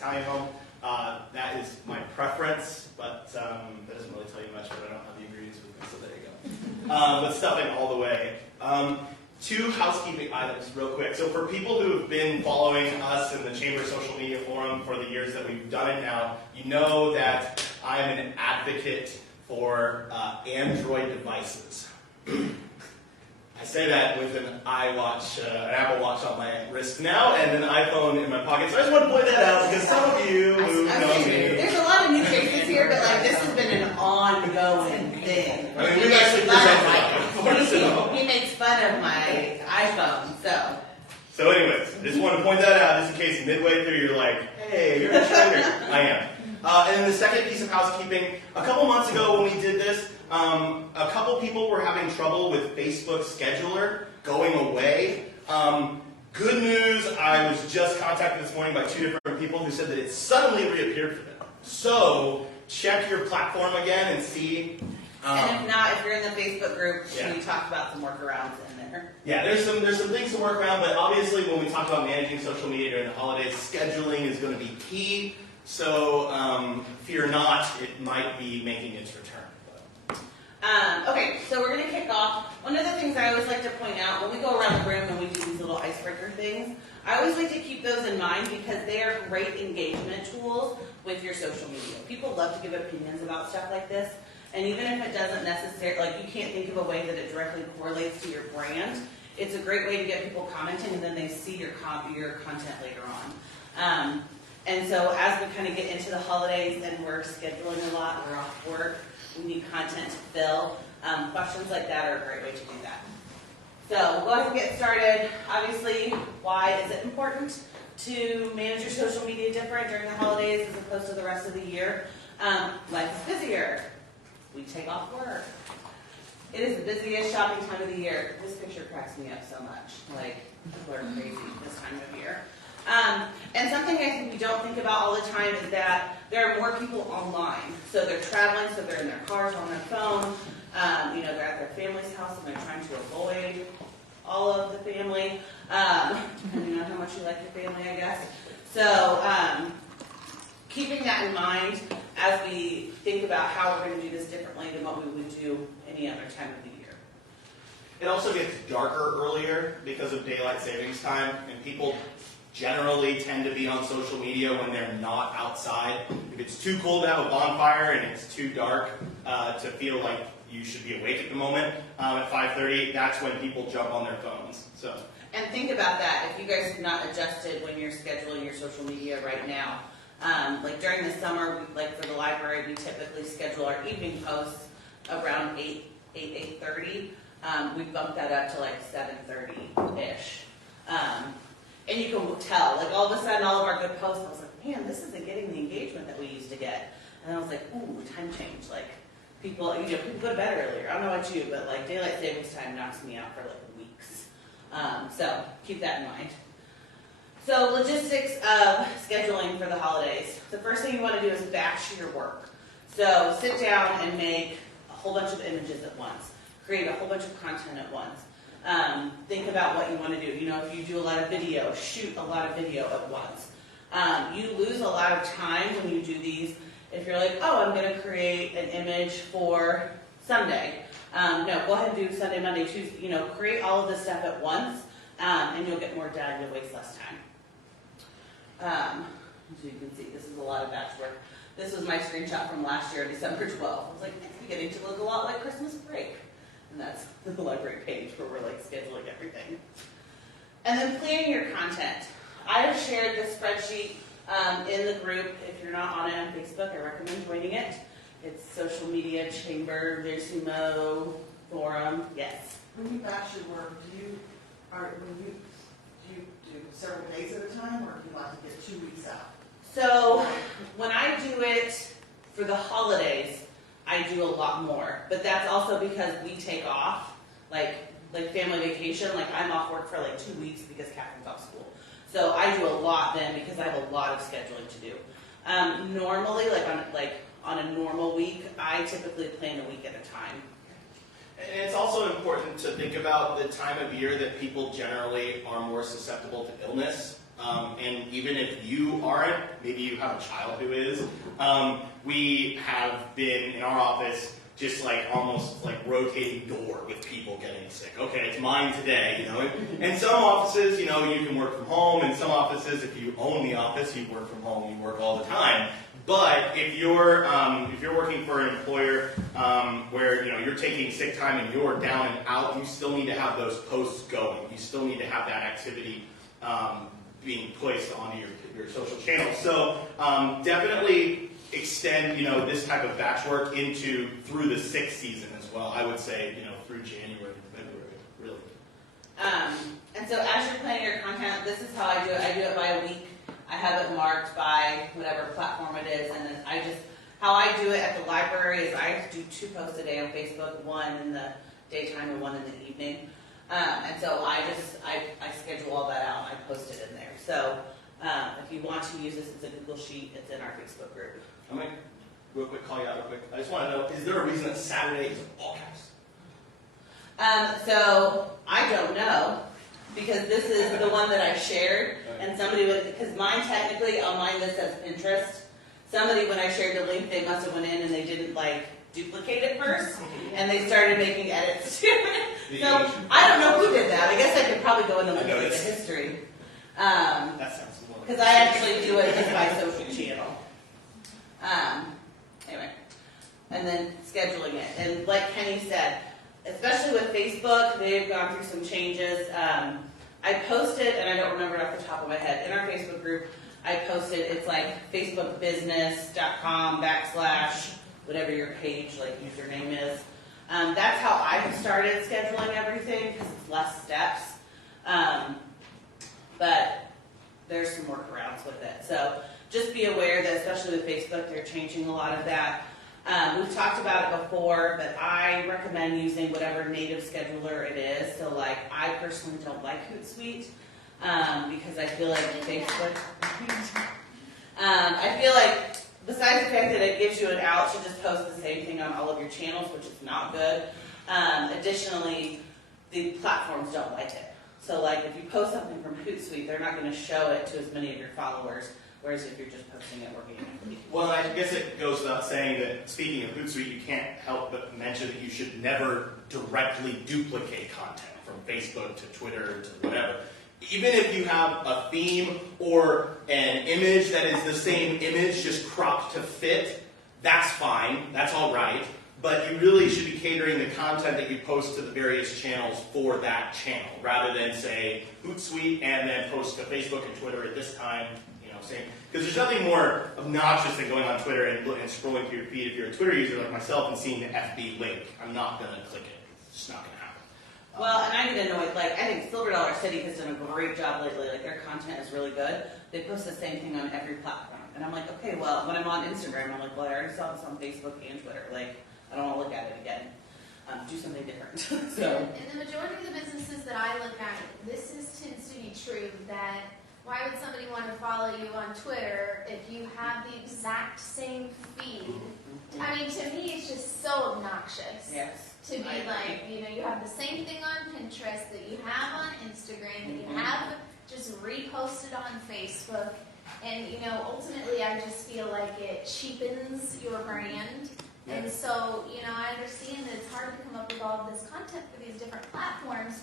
Italian home. That is my preference, but that doesn't really tell you much, but I don't have the ingredients with me, so there you go. But stuffing all the way. 2 housekeeping items real quick. So for people who have been following us in the Chamber Social Media Forum for the years that we've done it now, you know that I'm an advocate for Android devices. I say that with an iWatch, an Apple Watch on my wrist now, and an iPhone in my pocket. So I just want to point that out because some of you who know me. There's a lot of new faces here, but like this has been an ongoing thing. I mean, we've actually presented it. He makes fun of my iPhone, so. So anyways, just want to point that out just in case midway through you're like, hey, you're a trender. I am. And then the second piece of housekeeping, a couple months ago when we did this, a couple people were having trouble with Facebook Scheduler going away. Good news, I was just contacted this morning by 2 different people who said that it suddenly reappeared for them. So check your platform again and see. And if not, if you're in the Facebook group, Yeah. we talked about some workarounds in there. Yeah, there's some things to work around, but obviously when we talk about managing social media during the holidays, scheduling is going to be key. So fear not, it might be making its return. Okay, so we're going to kick off. One of the things I always like to point out, when we go around the room and we do these little icebreaker things, I always like to keep those in mind because they are great engagement tools with your social media. People love to give opinions about stuff like this, and even if it doesn't necessarily, like you can't think of a way that it directly correlates to your brand, it's a great way to get people commenting and then they see your content later on. And so as we kind of get into the holidays and we're scheduling a lot, we're off work, we need content to fill, questions like that are a great way to do that. So we'll go ahead and get started. Obviously, why is it important to manage your social media different during the holidays as opposed to the rest of the year? Life is busier. We take off work. It is the busiest shopping time of the year. This picture cracks me up so much. Like, people are crazy this time of year. And something I think we don't think about all the time is that there are more people online. So they're traveling, so they're in their cars, on their phone. They're at their family's house and they're trying to avoid all of the family, depending on how much you like your family, I guess. So keeping that in mind as we think about how we're going to do this differently than what we would do any other time of the year. It also gets darker earlier because of daylight savings time, and people generally tend to be on social media when they're not outside. If it's too cold to have a bonfire and it's too dark to feel like you should be awake at the moment, at 5:30, that's when people jump on their phones. So. And think about that. If you guys have not adjusted when you're scheduling your social media right now, like during the summer, like for the library, we typically schedule our evening posts around 8:30. We bumped that up to like 7:30-ish. And you can tell, like all of a sudden, all of our good posts, I was like, man, this isn't getting the engagement that we used to get. And I was like, ooh, time change. Like people go to bed earlier. I don't know about you, but like daylight savings time knocks me out for like weeks. So keep that in mind. So logistics of scheduling for the holidays. The first thing you want to do is batch your work. So sit down and make a whole bunch of images at once. Create a whole bunch of content at once. Think about what you want to do. If you do a lot of video, shoot a lot of video at once. You lose a lot of time when you do these. If you're like, oh, I'm going to create an image for Sunday. No, go ahead and do Sunday, Monday, Tuesday. Create all of this stuff at once, and you'll get more done. You'll waste less time. As you can see, this is a lot of batch work. This was my screenshot from last year, December 12th. I was like, it's beginning to look a lot like Christmas break. And that's the library page where we're like scheduling everything. And then planning your content. I have shared this spreadsheet in the group. If you're not on it on Facebook, I recommend joining it. It's Social Media Chamber, Versumo Forum. Yes. When you batch your work, do you do several days at a time, or do you like to get 2 weeks out? So when I do it for the holidays, I do a lot more. But that's also because we take off, like family vacation. Like I'm off work for like 2 weeks because Catherine's off school. So I do a lot then because I have a lot of scheduling to do. Normally, on a normal week, I typically plan a week at a time. And it's also important to think about the time of year that people generally are more susceptible to illness. And even if you aren't, maybe you have a child who is, we have been in our office just like almost like rotating door with people getting sick. Okay, it's mine today, you know. And some offices, you know, you can work from home. And some offices, if you own the office, you work from home. You work all the time. But if you're working for an employer where you know you're taking sick time and you're down and out, you still need to have those posts going. You still need to have that activity being placed onto your social channels. So definitely extend, you know, this type of batch work through the sick season as well. I would say, you know, through January and February, really. And so as you're planning your content, this is how I do it. I do it by a week. I have it marked by whatever platform it is, and then how I do it at the library is I do 2 posts a day on Facebook, one in the daytime and one in the evening. And so I schedule all that out and I post it in there. So if you want to use this as a Google Sheet, it's in our Facebook group. I'm going to real quick call you out real quick. I just want to know, is there a reason that Saturday is all caps? So I don't know, because this is the one that I shared, and because mine technically, on mine this says Pinterest. Somebody, when I shared the link, they must have went in and they didn't like duplicate it first, and they started making edits to it. So I don't know who did that. I guess I could probably go in and look at the history. That sounds more like Because I actually do it just by social channel. Anyway, and then scheduling it. And like Kenny said, especially with Facebook, they've gone through some changes. I posted, and I don't remember it off the top of my head, in our Facebook group, I posted, it's like facebookbusiness.com/ whatever your page, like username is. That's how I've started scheduling everything, because it's less steps. But there's some workarounds with it. So just be aware that, especially with Facebook, they're changing a lot of that. We've talked about it before, but I recommend using whatever native scheduler it is. So like, I personally don't like Hootsuite, because I feel like Facebook, I feel like besides the fact that it gives you an out to just post the same thing on all of your channels, which is not good, additionally, the platforms don't like it. So like, if you post something from Hootsuite, they're not going to show it to as many of your followers, whereas if you're just posting it organically. Well, I guess it goes without saying that, speaking of Hootsuite, you can't help but mention that you should never directly duplicate content from Facebook to Twitter to whatever. Even if you have a theme or an image that is the same image, just cropped to fit, that's fine, that's all right. But you really should be catering the content that you post to the various channels for that channel, rather than say Hootsuite and then post to Facebook and Twitter at this time, you know, saying, because there's nothing more obnoxious than going on Twitter and scrolling through your feed if you're a Twitter user like myself and seeing the FB link. I'm not going to click it. It's just not going to happen. Well, and I get annoyed, like, I think Silver Dollar City has done a great job lately. Like, their content is really good. They post the same thing on every platform. And I'm like, okay, well, when I'm on Instagram, I'm like, well, I already saw this on Facebook and Twitter. Like, I don't want to look at it again. Do something different. So. In the majority of the businesses that I look at, this tends to be true, that why would somebody want to follow you on Twitter if you have the exact same feed? I mean, to me, it's just so obnoxious. Yes. To be like, you know, you have the same thing on Pinterest that you have on Instagram, that you have just reposted on Facebook. And, you know, ultimately, I just feel like it cheapens your brand. And so, you know, I understand that it's hard to come up with all of this content for these different platforms,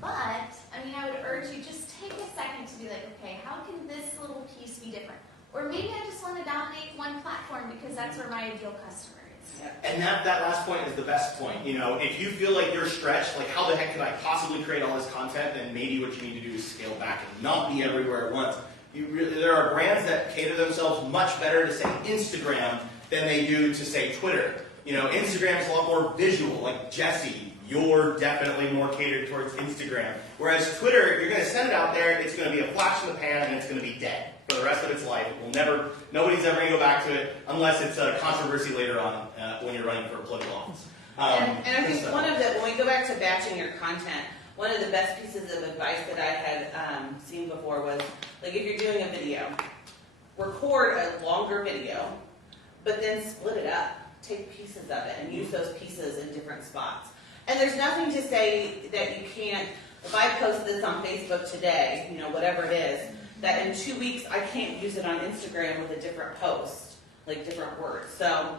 but, I mean, I would urge you, just take a second to be like, okay, how can this little piece be different? Or maybe I just want to dominate one platform because that's where my ideal customer is. Yeah. And that last point is the best point. You know, if you feel like you're stretched, like how the heck can I possibly create all this content, then maybe what you need to do is scale back and not be everywhere at once. There are brands that cater themselves much better to say Instagram than they do to say Twitter. You know, Instagram's a lot more visual, like Jesse, you're definitely more catered towards Instagram. Whereas Twitter, you're going to send it out there, it's going to be a flash in the pan, and it's going to be dead for the rest of its life. Nobody's ever going to go back to it unless it's a controversy later on when you're running for a political office. And I think when we go back to batching your content, one of the best pieces of advice that I had seen before was, like, if you're doing a video, record a longer video, but then split it up. Take pieces of it and use those pieces in different spots. And there's nothing to say that you can't, if I post this on Facebook today, you know, whatever it is, that in 2 weeks I can't use it on Instagram with a different post, like different words. So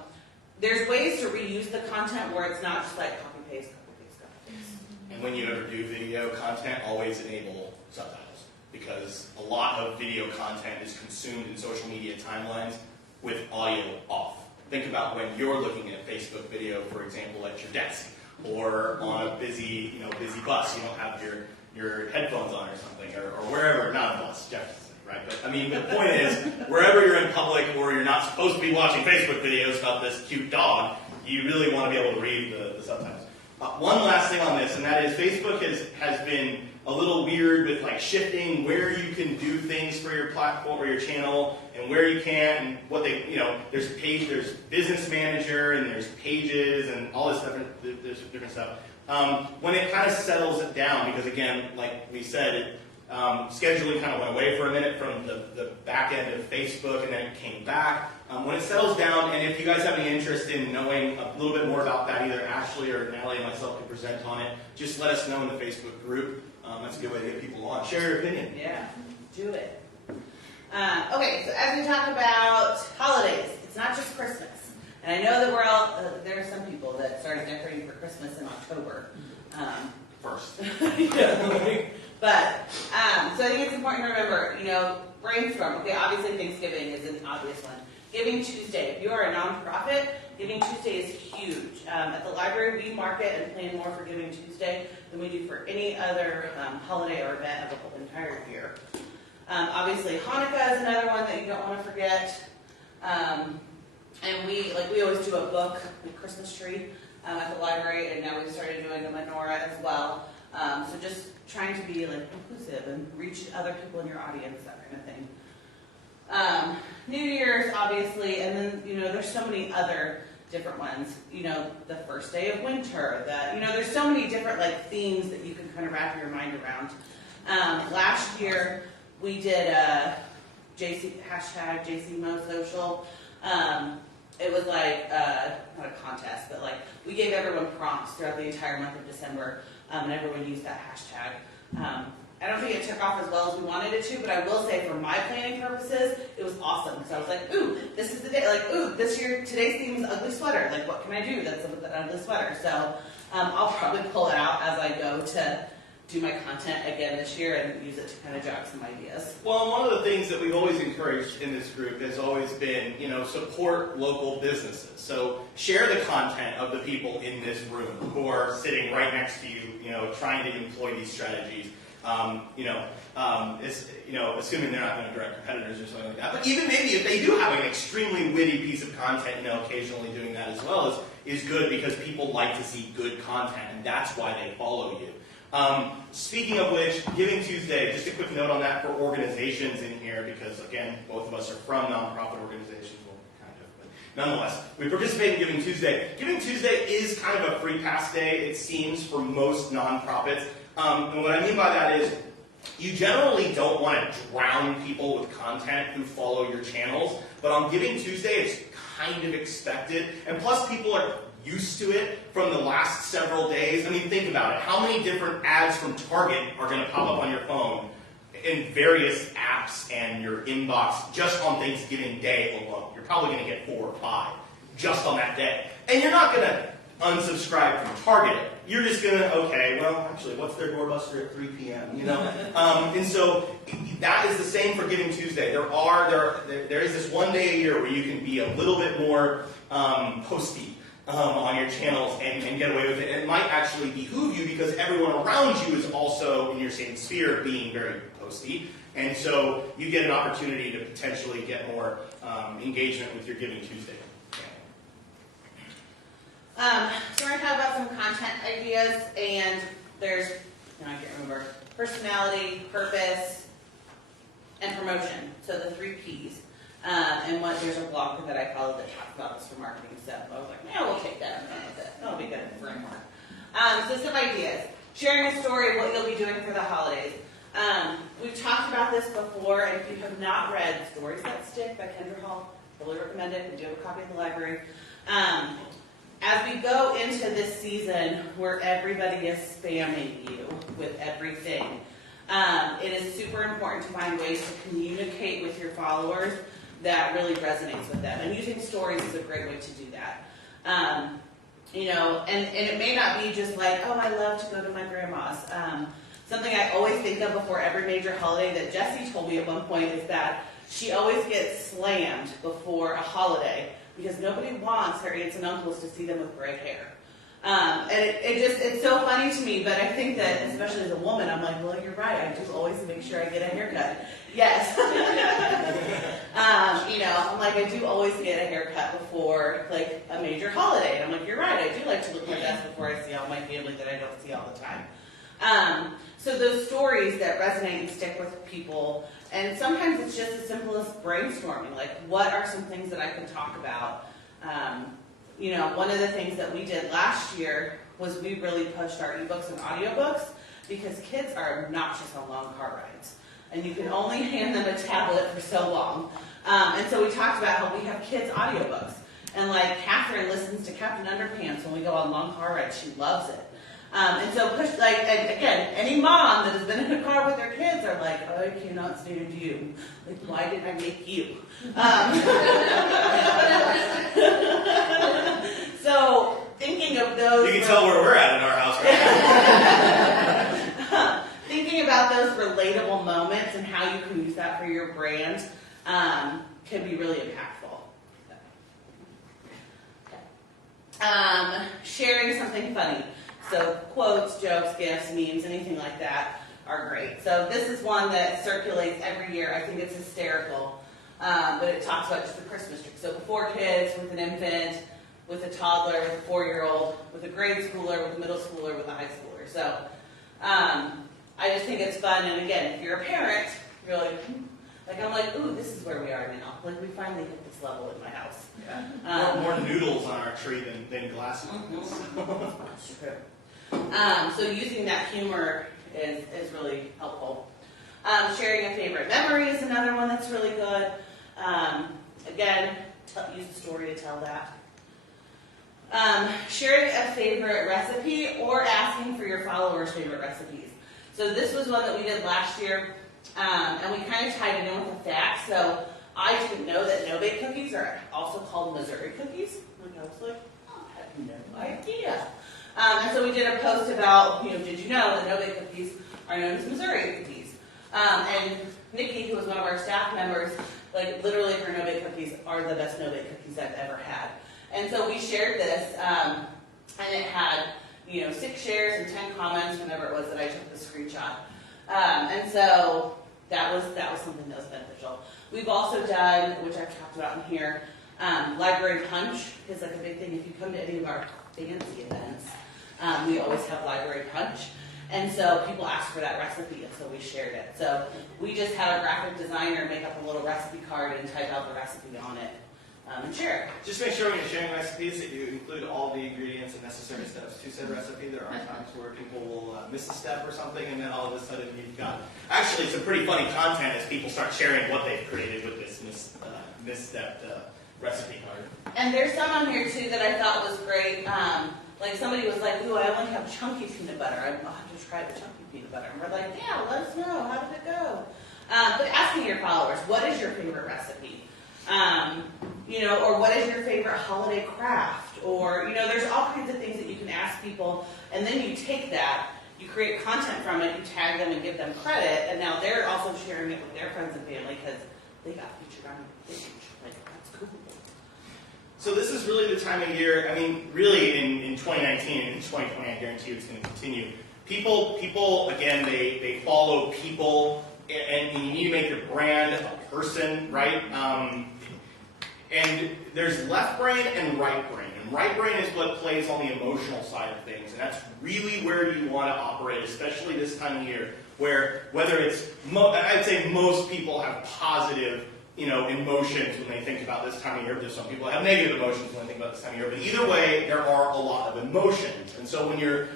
there's ways to reuse the content where it's not just like copy paste, copy paste, copy paste. And when you ever do video content, always enable subtitles, because a lot of video content is consumed in social media timelines with audio off. Think about when you're looking at Facebook video, for example, at your desk, or on a busy bus. You don't have your headphones on or something, or wherever. Not a bus, Jefferson, right? But I mean, the point is, wherever you're in public or you're not supposed to be watching Facebook videos about this cute dog, you really want to be able to read the subtitles. One last thing on this, and that is Facebook has been a little weird with like shifting where you can do things for your platform or your channel and where you can't, and what they, there's business manager and there's pages and all this different stuff. When it kind of settles it down, because again, like we said, scheduling kind of went away for a minute from the back end of Facebook, and then it came back. When it settles down, and if you guys have any interest in knowing a little bit more about that, either Ashley or Natalie and myself can present on it, just let us know in the Facebook group. That's a good way to get people on. Share your opinion. Yeah, do it. Okay, so as we talk about holidays, it's not just Christmas. And I know that we're all, there are some people that started decorating for Christmas in October. First. Yeah. But, so I think it's important to remember, brainstorm. Okay, obviously Thanksgiving is an obvious one. Giving Tuesday. If you are a nonprofit, Giving Tuesday is huge. At the library, we market and plan more for Giving Tuesday than we do for any other holiday or event of the whole entire year. Obviously, Hanukkah is another one that you don't want to forget. And we always do a book, a Christmas tree at the library, and now we've started doing a menorah as well. So just trying to be inclusive and reach other people in your audience, that kind of thing. New Year's, obviously, and then, there's so many other different ones. The first day of winter, there's so many different, themes that you can kind of wrap your mind around. Last year, we did a hashtag JCMoSocial. It was not a contest, but we gave everyone prompts throughout the entire month of December, and everyone used that hashtag. I don't think it took off as well as we wanted it to, but I will say for my planning purposes, it was awesome. Because I was like, ooh, this is the day, today's theme is ugly sweater. What can I do that's an ugly sweater? So I'll probably pull it out as I go to do my content again this year and use it to kind of jog some ideas. Well, one of the things that we've always encouraged in this group has always been, support local businesses. So share the content of the people in this room who are sitting right next to you, trying to employ these strategies. Assuming they're not going to direct competitors or something like that. But even maybe if they do have an extremely witty piece of content, occasionally doing that as well is good, because people like to see good content, and that's why they follow you. Speaking of which, Giving Tuesday, just a quick note on that for organizations in here, because again, both of us are from nonprofit organizations, well, kind of, but nonetheless, we participate in Giving Tuesday. Giving Tuesday is kind of a free pass day, it seems, for most nonprofits. And what I mean by that is, you generally don't want to drown people with content who follow your channels, but on Giving Tuesday, it's kind of expected, and plus people are used to it from the last several days. I mean, think about it. How many different ads from Target are going to pop up on your phone in various apps and your inbox just on Thanksgiving Day alone? You're probably going to get 4 or 5 just on that day. And you're not going to unsubscribe from Target. You're just going to, actually, what's their doorbuster at 3 p.m., And so that is the same for Giving Tuesday. There is this one day a year where you can be a little bit more posty on your channels and get away with it. And it might actually behoove you, because everyone around you is also in your same sphere being very posty. And so you get an opportunity to potentially get more engagement with your Giving Tuesday. So we're going to talk about some content ideas, and there's, I can't remember, personality, purpose, and promotion. So the 3 Ps. And there's a blog that I followed that talks about this for marketing stuff. I was like, we'll take that and run with it. That'll be good for framework. So some ideas. Sharing a story of what you'll be doing for the holidays. We've talked about this before, and if you have not read Stories That Stick by Kendra Hall, fully recommend it. We do have a copy at the library. As we go into this season where everybody is spamming you with everything, It is super important to find ways to communicate with your followers that really resonates with them. And using stories is a great way to do that. And it may not be just like, oh, I love to go to my grandma's. Something I always think of before every major holiday that Jessie told me at one point is that she always gets slammed before a holiday because nobody wants her aunts and uncles to see them with gray hair. And it's so funny to me, but I think that, especially as a woman, I'm like, well, you're right, I do always make sure I get a haircut. Yes. I'm like, I do always get a haircut before, like, a major holiday. And I'm like, you're right, I do like to look my best before I see all my family that I don't see all the time. So those stories that resonate and stick with people, and sometimes it's just as simple as brainstorming, like, what are some things that I can talk about? One of the things that we did last year was we really pushed our ebooks and audiobooks because kids are obnoxious on long car rides. And you can only hand them a tablet for so long. And so we talked about how we have kids' audiobooks. And like Catherine listens to Captain Underpants when we go on long car rides. She loves it. And so and again, any mom that has been in a car with their kids are like, oh, I cannot stand you. Like, why did I make you? So thinking of those. You can tell where we're at in our house right now. Thinking about those relatable moments and how you can use that for your brand can be really impactful. Sharing something funny. So quotes, jokes, gifs, memes, anything like that are great. So this is one that circulates every year. I think it's hysterical. But it talks about just the Christmas tree. So before kids, with an infant, with a toddler, with a 4-year-old, with a grade schooler, with a middle schooler, with a high schooler. So I just think it's fun. And again, if you're a parent, you're like I'm like, ooh, this is where we are now. Like, we finally hit this level in my house. Yeah. More noodles on our tree than glasses. So using that humor is really helpful. Sharing a favorite memory is another one that's really good. Again, use a story to tell that. Sharing a favorite recipe or asking for your followers' favorite recipes. So this was one that we did last year, and we kind of tied it in with a fact. So I didn't know that no-bake cookies are also called Missouri cookies. I was like, oh, I had no idea. And so we did a post about, did you know that no-bake cookies are known as Missouri cookies? And Nikki, who was one of our staff members, like literally her no-bake cookies are the best no-bake cookies I've ever had. And so we shared this, and it had, 6 shares and 10 comments whenever it was that I took the screenshot. And so that was something that was beneficial. We've also done, which I've talked about in here, library punch is like a big thing. If you come to any of our fancy events, we always have library punch. And so people asked for that recipe, and so we shared it. So we just had a graphic designer make up a little recipe card and type out the recipe on it and share it. Just make sure when you're sharing recipes that you include all the ingredients and necessary steps to said recipe. There are times where people will miss a step or something, and then all of a sudden you've got... Actually, some pretty funny content as people start sharing what they've created with this misstepped recipe card. And there's some on here, too, that I thought was great. Like somebody was like, ooh, I only have chunky peanut butter. I'll have to try the chunky peanut butter. And we're like, yeah, let us know. How did it go? But asking your followers, what is your favorite recipe? Or what is your favorite holiday craft? Or, there's all kinds of things that you can ask people. And then you take that, you create content from it, you tag them and give them credit. And now they're also sharing it with their friends and family because they got featured on the page. Like, that's cool. So this is really the time of year, really in 2019 and in 2020, I guarantee you it's going to continue. People again, they follow people, and you need to make your brand a person, right? And there's left brain and right brain. And right brain is what plays on the emotional side of things, and that's really where you want to operate, especially this time of year, where whether it's, I'd say most people have positive emotions when they think about this time of year. There's some people that have negative emotions when they think about this time of year. But either way, there are a lot of emotions. And so when you're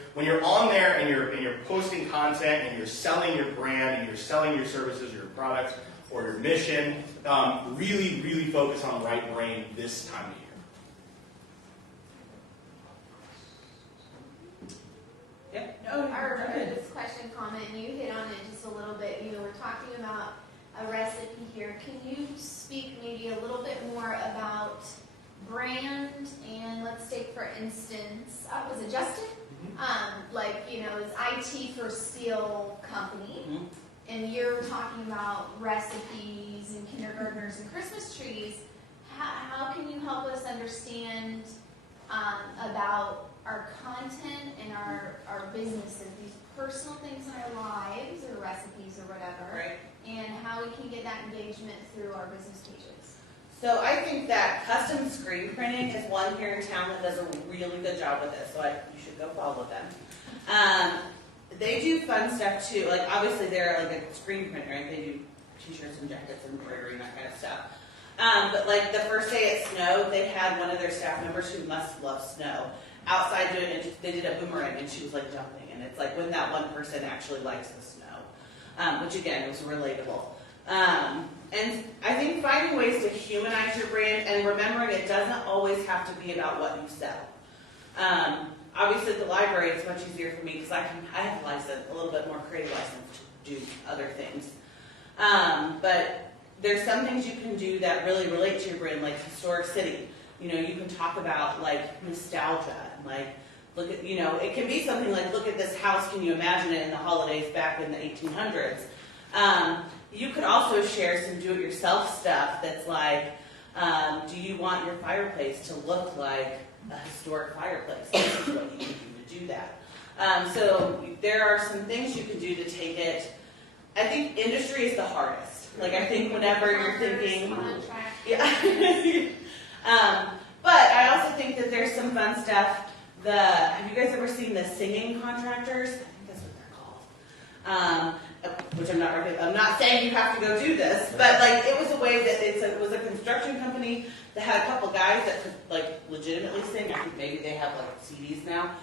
on there and you're posting content and you're selling your brand and you're selling your services, your products, or your mission, really, really focus on right brain this time of year. Yeah. Our this question question, comment, and you hit on it just a little bit. You know, we're talking about a recipe here. Can you speak maybe a little bit more about brand? And let's take, for instance, was it Justin? Like, you know, it's IT for Steel Company, and you're talking about recipes and kindergartners and Christmas trees. How can you help us understand about our content and our businesses, these personal things in our lives or recipes or whatever, Right. and how we can get that engagement through our business pages? So I think that custom screen printing is one here in town that does a really good job with this, so you should go follow them. They do fun stuff too. Like obviously they're like a screen printer, right? They do t-shirts and jackets and embroidery and that kind of stuff. But like the first day it snowed, they had one of their staff members who must love snow outside doing it. They did a boomerang and she was like jumping, and it's like when that one person actually likes the snow, which again was relatable. And I think finding ways to humanize your brand and remembering it doesn't always have to be about what you sell. Obviously at the library it's much easier for me because I have a little bit more creative license to do other things. But there's some things you can do that really relate to your brand, like historic city. You know, you can talk about like nostalgia, and like look at, you know, it can be something like, look at this house, can you imagine it in the holidays back in the 1800s? You could also share some do-it-yourself stuff that's like, do you want your fireplace to look like a historic fireplace? This is what you can do to do that. So there are some things you can do to take it. I think industry is the hardest. Like I think whenever you're thinking, yeah. But I also think that there's some fun stuff. Have you guys ever seen the singing contractors? I think that's what they're called. Which I'm not saying you have to go do this, but like it was a way that it was a construction company that had a couple guys that could like legitimately sing. I think maybe they have like CDs now.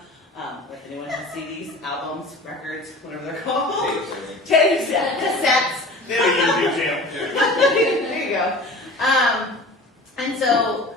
Like anyone has CDs, albums, records, whatever they're called. Tapes, cassettes. They have a YouTube channel. There you go. And so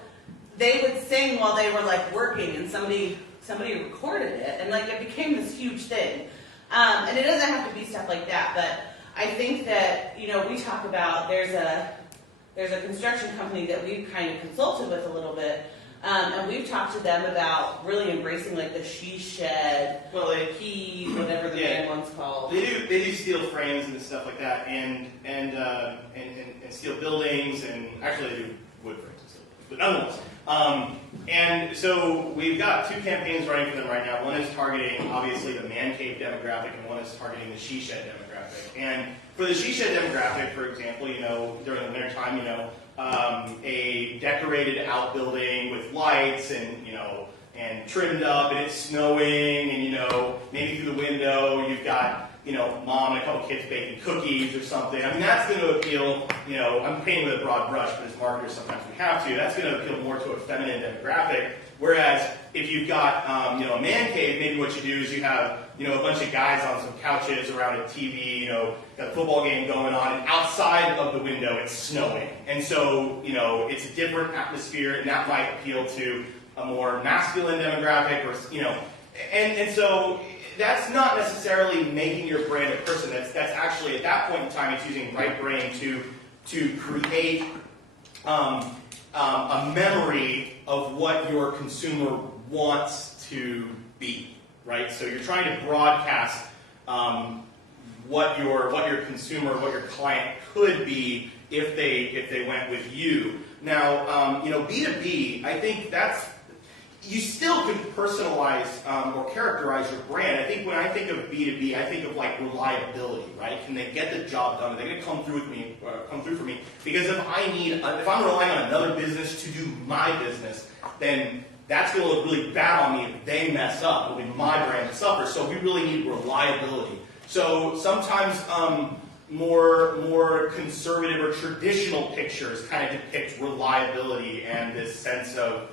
they would sing while they were like working, and somebody recorded it, and like it became this huge thing. And it doesn't have to be stuff like that, but I think that, you know, we talk about there's a construction company that we've kind of consulted with a little bit, and we've talked to them about really embracing like the she shed, whatever the band one's called. They do steel frames and stuff like that, and steel buildings, and actually they do wood frames and stuff, but nonetheless. And so we've got two campaigns running for them right now. One is targeting, obviously, the man cave demographic, and one is targeting the she shed demographic. And for the she shed demographic, for example, you know, during the winter time, you know, a decorated outbuilding with lights and, you know, and trimmed up, and it's snowing, and, you know, maybe through the window you've got, you know, mom and a couple kids baking cookies or something. I mean, that's going to appeal, you know, I'm painting with a broad brush, but as marketers sometimes we have to. That's going to appeal more to a feminine demographic. Whereas if you've got, you know, a man cave, maybe what you do is you have, you know, a bunch of guys on some couches around a TV, you know, got a football game going on, and outside of the window it's snowing. And so, you know, it's a different atmosphere, and that might appeal to a more masculine demographic, or, you know, and so that's not necessarily making your brand a person. That's actually, at that point in time, it's using right brain to create a memory of what your consumer wants to be, right? So you're trying to broadcast what your consumer, what your client could be if they went with you. Now, you know, B2B, I think you still can personalize or characterize your brand. I think when I think of B2B, I think of like reliability, right? Can they get the job done? Are they going to come through for me? Because if I'm relying on another business to do my business, then that's going to look really bad on me if they mess up. It'll be my brand that suffers. So we really need reliability. So sometimes more conservative or traditional pictures kind of depict reliability and this sense of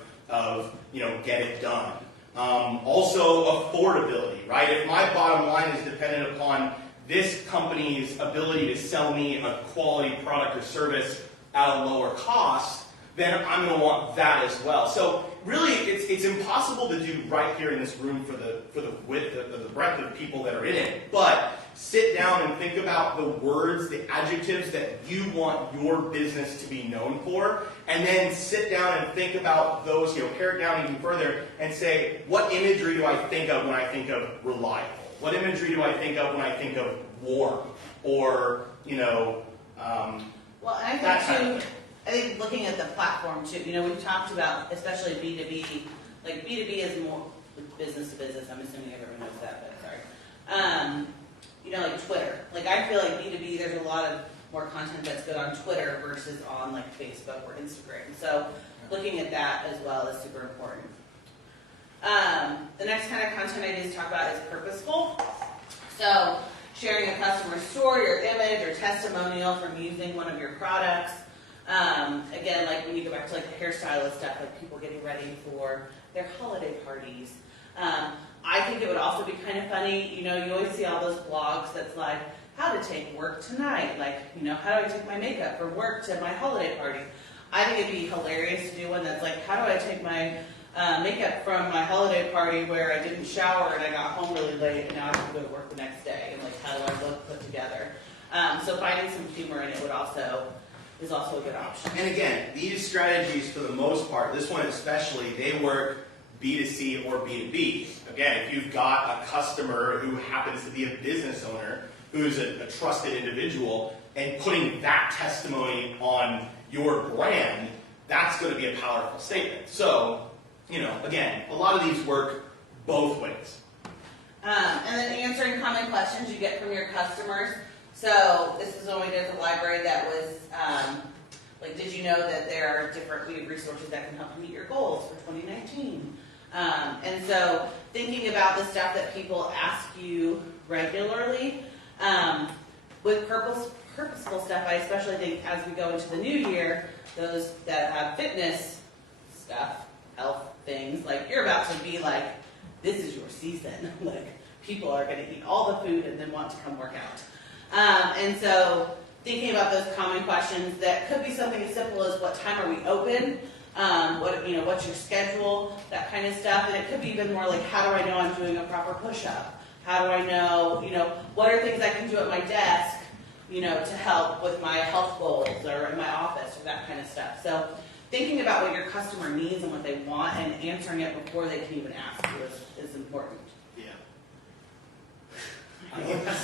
you know, get it done. Also affordability, right? If my bottom line is dependent upon this company's ability to sell me a quality product or service at a lower cost, then I'm going to want that as well. So really, it's impossible to do right here in this room for the width, the breadth of people that are in it. But sit down and think about the words, the adjectives that you want your business to be known for, and then sit down and think about those, pare it down even further and say, what imagery do I think of when I think of reliable? What imagery do I think of when I think of warm? Or, Well, and that I kind think of too, I think looking at the platform too, we've talked about, especially B2B, like B2B is more business to business, I'm assuming everyone knows that, but sorry. Like Twitter. Like I feel like B2B, there's a lot of more content that's good on Twitter versus on like Facebook or Instagram. So looking at that as well is super important. The next kind of content I just talk about is purposeful. So sharing a customer story or image or testimonial from using one of your products. Again, like when you go back to like the hairstylist stuff, like people getting ready for their holiday parties. I think it would also be kind of funny, you always see all those blogs that's like, how to take work tonight, like, how do I take my makeup from work to my holiday party? I think it'd be hilarious to do one that's like, how do I take my makeup from my holiday party where I didn't shower and I got home really late and now I have to go to work the next day, and like, how do I look put together? So finding some humor in it is also a good option. And again, these strategies, for the most part, this one especially, they work B2C or B2B. Again, if you've got a customer who happens to be a business owner, who's a trusted individual, and putting that testimony on your brand, that's going to be a powerful statement. So, again, a lot of these work both ways. And then answering common questions you get from your customers. So this is when we did the library that was, did you know that there are different resources that can help you meet your goals for 2019? And so thinking about the stuff that people ask you regularly, with purposeful stuff, I especially think as we go into the new year, those that have fitness stuff, health things, like you're about to be like, this is your season. Like people are going to eat all the food and then want to come work out. And so thinking about those common questions that could be something as simple as what time are we open? What's your schedule? That kind of stuff. And it could be even more like, how do I know I'm doing a proper push-up? How do I know, what are things I can do at my desk, to help with my health goals or in my office or that kind of stuff. So thinking about what your customer needs and what they want and answering it before they can even ask you is important. Yeah.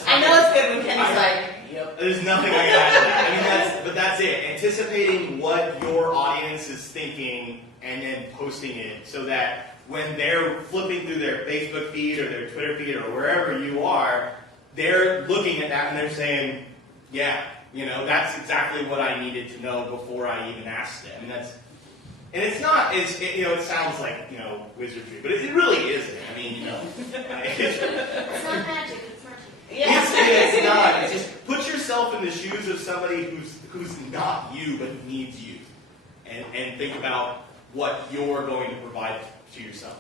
I know it's good when Kenny's like, yep. There's nothing like that. But that's it. Anticipating what your audience is thinking and then posting it so that when they're flipping through their Facebook feed or their Twitter feed or wherever you are, they're looking at that and they're saying, yeah, that's exactly what I needed to know before I even asked it. And it's not, it sounds like, wizardry, but it really isn't. It's not magic, it's magic. Yeah. It's not. It's just put yourself in the shoes of somebody who's not you, but who needs you. And think about what you're going to provide to yourself.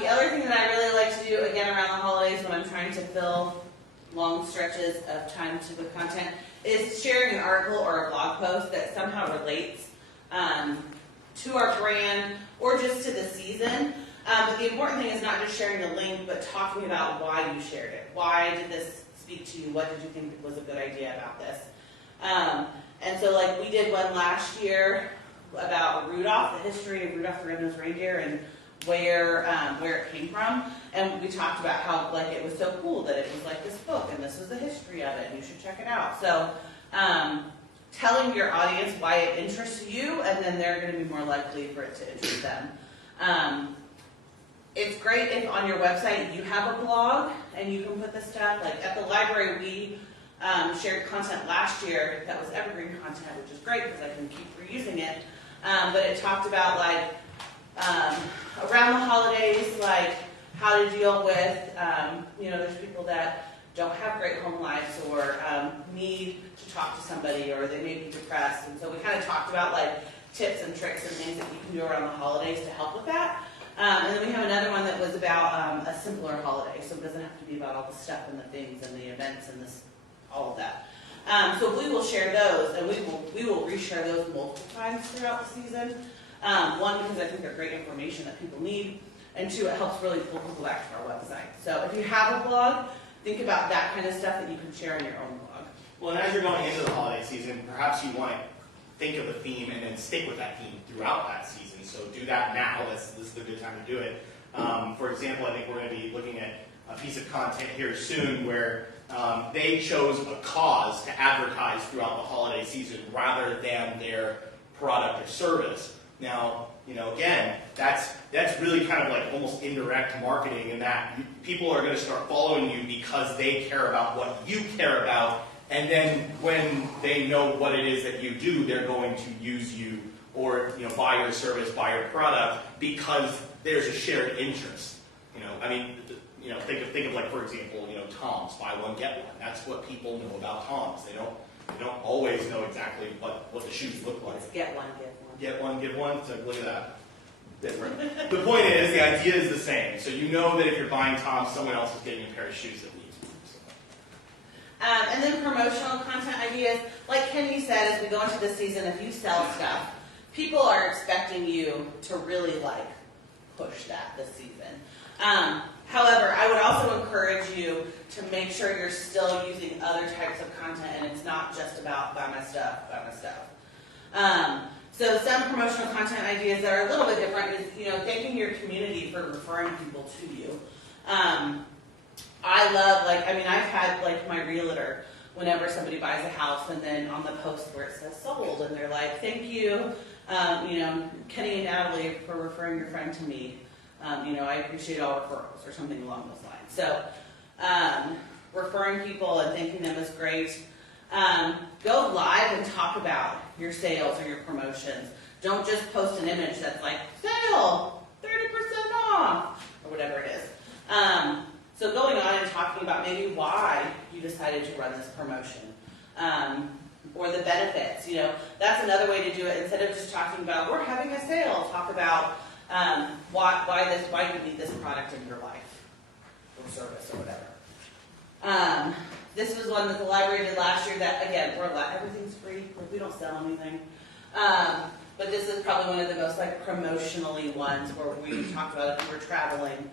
The other thing that I really like to do, again, around the holidays when I'm trying to fill long stretches of time to the content, is sharing an article or a blog post that somehow relates to our brand or just to the season. But the important thing is not just sharing the link, but talking about why you shared it. Why did this speak to you? What did you think was a good idea about this? And so, like, we did one last year about Rudolph, the history of Rudolph the Red-Nosed Reindeer, and where it came from. And we talked about how, like, it was so cool that it was like this book, and this was the history of it, and you should check it out. So, telling your audience why it interests you, and then they're going to be more likely for it to interest them. It's great if on your website you have a blog and you can put the stuff, like at the library we shared content last year that was evergreen content, which is great because I can keep reusing it. But it talked about like around the holidays, like how to deal with, there's people that don't have great home lives or need to talk to somebody or they may be depressed. And so we kind of talked about like tips and tricks and things that you can do around the holidays to help with that. And then we have another one that was about a simpler holiday, so it doesn't have to be about all the stuff and the things and the events and all of that. So we will share those, and we will reshare those multiple times throughout the season. One, because I think they're great information that people need, and two, it helps really pull people back to our website. So if you have a blog, think about that kind of stuff that you can share in your own blog. Well, and as you're going into the holiday season, perhaps you want to think of a theme and then stick with that theme throughout that season. So do that now. This is the good time to do it. For example, I think we're going to be looking at a piece of content here soon where they chose a cause to advertise throughout the holiday season rather than their product or service. Now, again, that's really kind of like almost indirect marketing in that people are going to start following you because they care about what you care about, and then when they know what it is that you do, they're going to use you or buy your service, buy your product because there's a shared interest. Think of like, for example, Tom's, buy one get one. That's what people know about Tom's. They don't always know exactly what the shoes look like. Let's get one, give one. Get one, give one. So look at that. Different. The point is, the idea is the same. So you know that if you're buying Tom's, someone else is getting a pair of shoes that needs one. So. And then promotional content ideas. Like Kenny said, as we go into the season, if you sell stuff, people are expecting you to really push that this season. However, I would also encourage you to make sure you're still using other types of content and it's not just about buy my stuff. So some promotional content ideas that are a little bit different is, thanking your community for referring people to you. I love, I've had my realtor, whenever somebody buys a house and then on the post where it says sold and they're like, thank you, Kenny and Natalie for referring your friend to me. I appreciate all referrals or something along those lines. So referring people and thanking them is great. Go live and talk about your sales or your promotions. Don't just post an image that's like, sale, 30% off, or whatever it is. So going on and talking about maybe why you decided to run this promotion. Or the benefits, that's another way to do it. Instead of just talking about, we're having a sale, talk about why you need this product in your life, or service, or whatever. This was one that the library did last year that, again, everything's free, we don't sell anything. But this is probably one of the most promotionally ones where we talked about if you were traveling,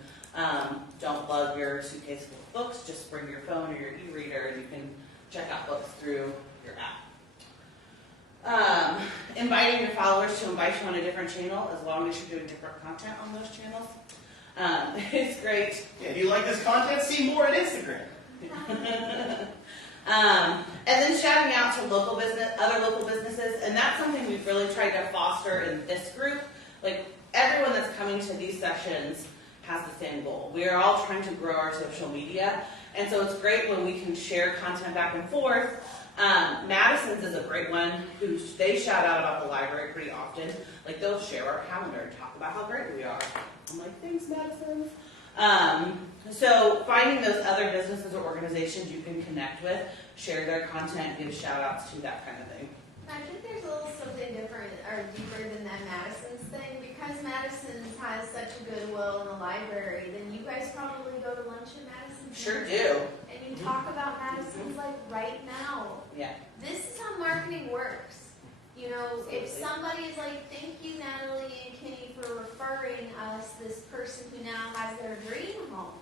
don't lug your suitcase full of books, just bring your phone or your e-reader and you can check out books through your app. Inviting your followers to invite you on a different channel as long as you're doing different content on those channels. It's great. Yeah, do you like this content? See more at Instagram. And then shouting out to other local businesses, and that's something we've really tried to foster in this group. Everyone that's coming to these sessions has the same goal. We are all trying to grow our social media, and so it's great when we can share content back and forth. Madison's is a great one, who they shout out about the library pretty often. They'll share our calendar and talk about how great we are. I'm like, thanks, Madison's. So finding those other businesses or organizations you can connect with, share their content, give shout outs to, that kind of thing. I think there's a little something different or deeper than that Madison's thing. Because Madison's has such a goodwill in the library, then you guys probably go to lunch at Madison's. Sure do. And you talk about Madison's right now. Yeah. This is how marketing works. If somebody is like, thank you, Natalie and Kenny, for referring us this person who now has their dream home,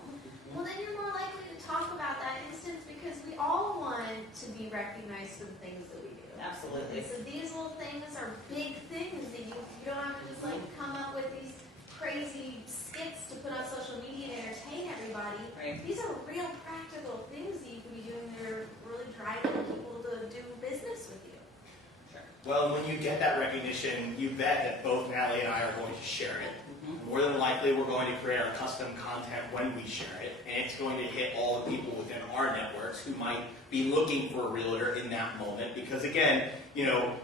well, then you're more likely to talk about that instance because we all want to be recognized for the things that we do. Absolutely. And so these little things are big things that you don't have to just come up with these crazy skits to put on social media to entertain everybody. Right. These are real practical things that you can be doing that are really driving people to do business with you. Well, when you get that recognition, you bet that both Natalie and I are going to share it. More than likely, we're going to create our custom content when we share it, and it's going to hit all the people within our networks who might be looking for a realtor in that moment. Because again,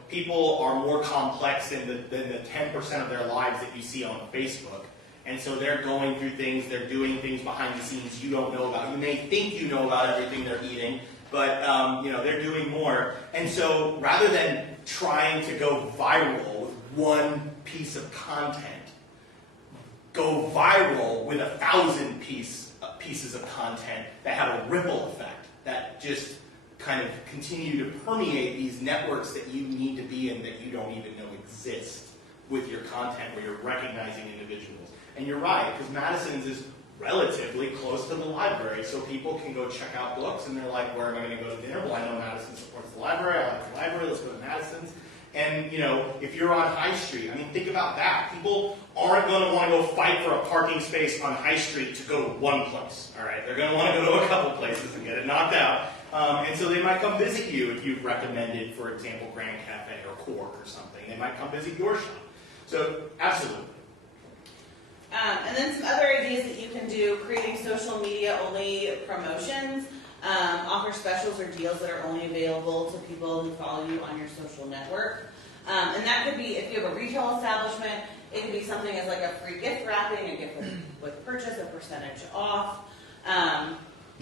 people are more complex than the 10% of their lives that you see on Facebook. And so they're going through things, they're doing things behind the scenes you don't know about. You may think you know about everything they're eating, but they're doing more. And so rather than trying to go viral with one piece of content, go viral with 1,000 pieces of content that have a ripple effect, that just kind of continue to permeate these networks that you need to be in that you don't even know exist with your content, where you're recognizing individuals. And you're right, because Madison's is relatively close to the library, so people can go check out books, and they're like, where am I going to go to dinner? Well, I know Madison supports the library, I like the library, let's go to Madison's. And, you know, if you're on High Street, I mean, think about that. People aren't going to want to go fight for a parking space on High Street to go to one place, all right? They're going to want to go to a couple places and get it knocked out. And so they might come visit you if you've recommended, for example, Grand Cafe or Cork or something. They might come visit your shop. So, absolutely. And then some other ideas that you can do, creating social media only promotions, offer specials or deals that are only available to people who follow you on your social network. And that could be, if you have a retail establishment, it could be something as like a free gift wrapping, a gift with purchase, a percentage off.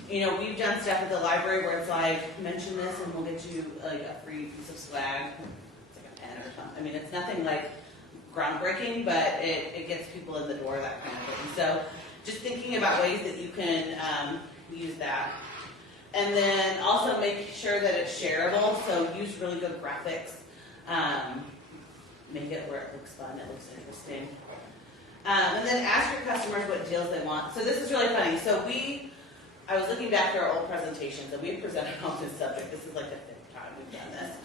You know, we've done stuff at the library where it's like, mention this and we'll get you like a free piece of swag. It's like a pen or something. I mean, it's nothing like groundbreaking, but it gets people in the door, that kind of thing. So just thinking about ways that you can use that. And then also make sure that it's shareable, so use really good graphics. Make it where it looks fun, it looks interesting. And then ask your customers what deals they want. So this is really funny. So I was looking back through our old presentations, and we presented on this subject. This is like the 5th time we've done this.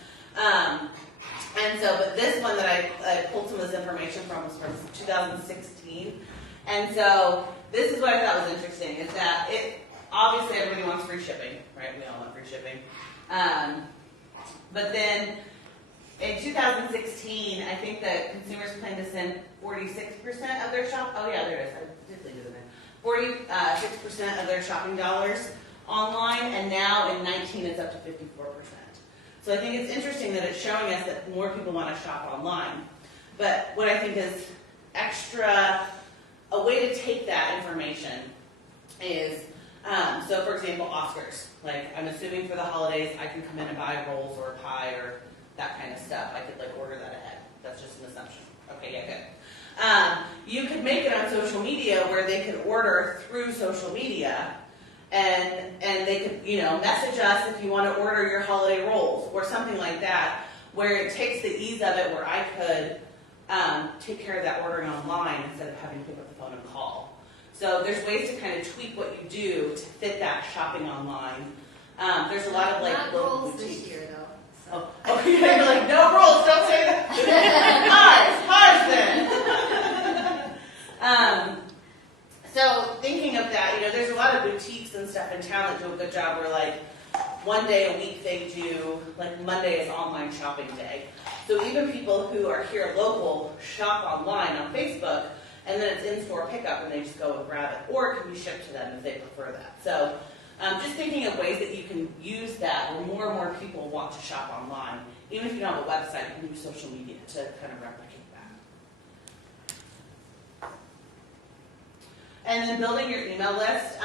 And so, but this one that I pulled some of this information from was from 2016. And so this is what I thought was interesting, is that obviously everybody wants free shipping, right? We all want free shipping. But then in 2016, I think that consumers plan to send 46% of their oh yeah, there it is. I did leave it in there. 46% of their shopping dollars online, and now in 19 it's up to 54%. So I think it's interesting that it's showing us that more people want to shop online. But what I think is a way to take that information is, so for example, Oscars. Like, I'm assuming for the holidays, I can come in and buy rolls or a pie or that kind of stuff. I could like order that ahead. That's just an assumption. Okay, yeah, good. You could make it on social media where they could order through social media. And they could, you know, message us if you want to order your holiday rolls or something like that, where it takes the ease of it, where I could take care of that ordering online instead of having to pick up the phone and call. So there's ways to kind of tweak what you do to fit that shopping online. There's a lot of like Not local rolls boutiques. this year though. So. Oh, you're like, no rolls, don't say that. Pies then. So thinking of that, you know, there's a lot of boutiques and stuff in town that do a good job where like one day a week they do, like Monday is online shopping day. So even people who are here local shop online on Facebook, and then it's in-store pickup and they just go and grab it. Or it can be shipped to them if they prefer that. So just thinking of ways that you can use that where more and more people want to shop online. Even if you don't have a website, you can use social media to kind of replicate that. And then building your email list.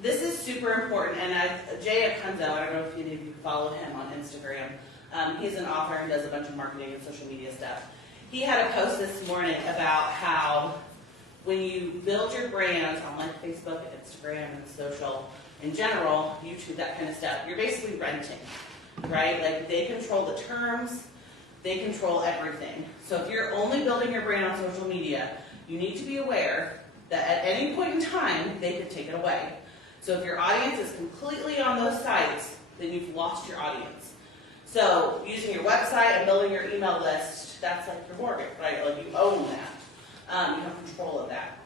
This is super important, and Jay Acunzo, I don't know if any of you follow him on Instagram. He's an author and does a bunch of marketing and social media stuff. He had a post this morning about how when you build your brand on like Facebook, Instagram, and social in general, YouTube, that kind of stuff, you're basically renting, right? Like they control the terms, they control everything. So if you're only building your brand on social media, you need to be aware that at any point in time, they could take it away. So if your audience is completely on those sites, then you've lost your audience. So using your website and building your email list, that's like your mortgage, right? Like you own that. You have control of that.